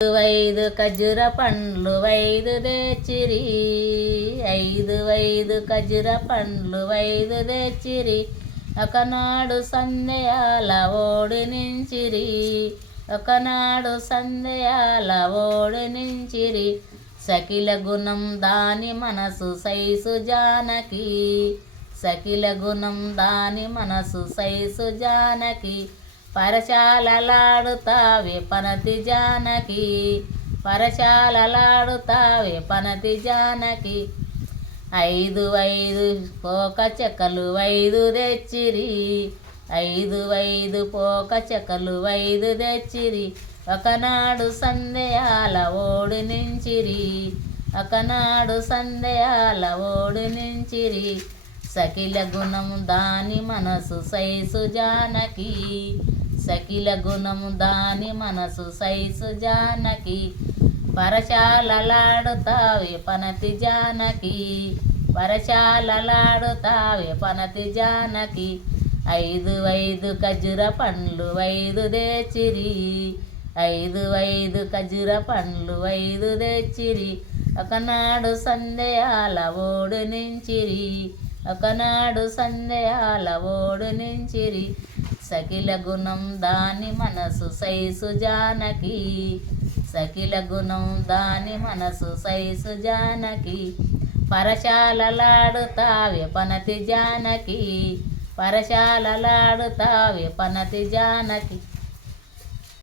ఐదు ఖర్జూర పండ్లు ఐదు తెచ్చిరి, ఐదు ఖర్జూర పండ్లు ఐదు తెచ్చిరి. ఒకనాడు సందేయాల ఓడినించిరి, ఒకనాడు సందేయాల ఓడినించిరి. సకిల గుణం దాని మనసు సైసు జానకి, సకిల గుణం దాని మనసు సైసు జానకి. పరచాలలాడుతావే పనతి జానకి, పరచాలలాడుతావే పనతి జానకి. ఐదు పోక చెక్కలు ఐదు తెచ్చిరి, ఐదు పోక చెక్కలు ఐదు తెచ్చిరి. ఒకనాడు సందేయాల ఓడినించిరి, ఒకనాడు సందేయాల ఓడినించిరి. సకిల గుణం దాని మనసు సైసు జానకి, సకిల గుణం దాని మనసు సైసు జానకి. పరచాలలాడుతావే పనతి జానకి, పరచాలలాడుతావే పనతి జానకి. ఐదు ఖర్జూర పండ్లు ఐదు తెచ్చిరి, ఐదు ఖర్జూర పండ్లు ఐదు తెచ్చిరి. ఒకనాడు సందేయాల ఓడినించిరి, ఒకనాడు సందేయాల ఓడినించిరి. సకిల గుణం దాని మనసు సైసు జానకి, సకిల గుణం దాని మనసు సైసు జానకి. పరచాలలాడుతావే పనతి జానకి, పరచాలలాడుతావే పనతి జానకి.